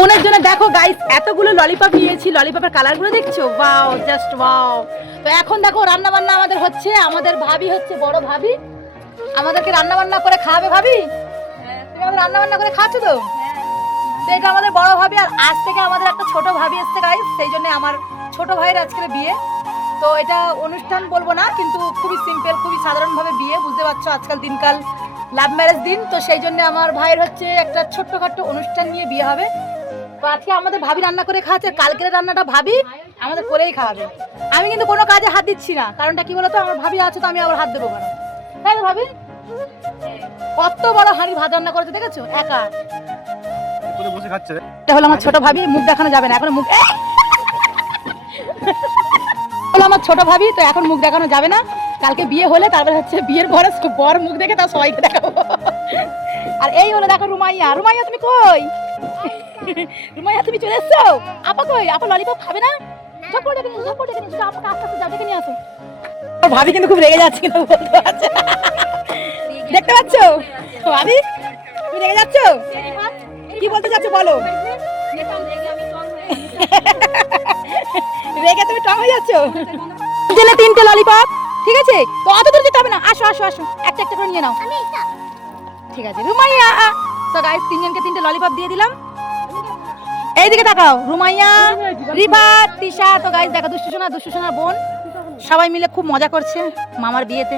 বোনের জন্য দেখো গাইস এতগুলো ললিপপ নিয়েছি, ললিপপের কালারগুলো দেখছো, ওয়াও জাস্ট ওয়াও। তো এখন দেখো রান্না বান্না আমাদের হচ্ছে, আমাদের ভাবি হচ্ছে বড় ভাবি আমাদেরকে রান্না বান্না করে খাওয়াবে। ভাবি তুমি আমাদের রান্না বান্না করে খাচ্ছো তো? তো এটা আমাদের বড় ভাবি, আর আজ থেকে আমাদের একটা ছোট ভাবি এসছে গাইস, সেই জন্য আমার ছোট ভাইয়ের আজকে বিয়ে। তো এটা অনুষ্ঠান বলবো না, কিন্তু খুবই সিম্পল, খুবই সাধারণভাবে বিয়ে, বুঝতে পারছো আজকাল দিনকাল লাভ ম্যারেজ দিন। তো সেই জন্য আমার ভাইয়ের হচ্ছে একটা ছোট্টখাট্টো অনুষ্ঠান নিয়ে বিয়ে হবে। তো আজকে আমাদের ভাবি রান্না করে খাওয়াচ্ছে, কালকের রান্নাটা ভাবি আমাদের করেই খাওয়াবে। আমি কিন্তু কোনো কাজে হাত দিচ্ছি না, কারণটা কি বলতো, আমার ভাবি আছে তো আমি আবার হাত দেবো কেন, তাই তো ভাবি? কত বড় হাঁড়ি ভাত রান্না করেছে দেখেছো, একা বসে খাচ্ছে। এটা হলো আমার ছোট ভাবি, মুখ দেখানো যাবে না এখন, মুখ হলো আমার ছোট ভাবি, তো এখন মুখ দেখানো যাবে না। কালকে বিয়ে হলে তারপরে হচ্ছে বিয়ের পরে বর মুখ দেখে তার সবাইকে দেখাবো। আর এই হলো দেখো রুমাইয়া। রুমাইয়া তুমি কই? রুমাইয়া তুমি চলে এসছো? আপা কই? আপা ললিপপ খাবে না? ঝটপট ডেকে নিয়ে, ঝটপট ডেকে নিয়ে, শুধু আপাকে আস্তে আস্তে যাও, ডেকে নিয়ে আসো। ভাবি কিন্তু খুব রেগে যাচ্ছে, কিন্তু বলতে পারছে না। দেখতে পাচ্ছ ভাবি, তুমি রেগে যাচ্ছ? কি বলতে চাচ্ছ বলো? রেগে তুমি টং হয়ে যাচ্ছ? জেলে 3টে ললিপপ, ঠিক আছে? তো অত দূর যেতে হবে না, আসো আসো আসো, একটা একটা করে নিয়ে নাও। ঠিক আছে রুমাইয়া। তো গাইস 3জনকে 3টে ললিপপ দিয়ে দিলাম। এইদিকে তাকাও, রুমাইয়া, রিফাত, তিশা। তো গাইস দেখো দুষ্টু সোনা, দুষ্টু সোনার বোন, সবাই মিলে খুব মজা করছে মামার বিয়েতে।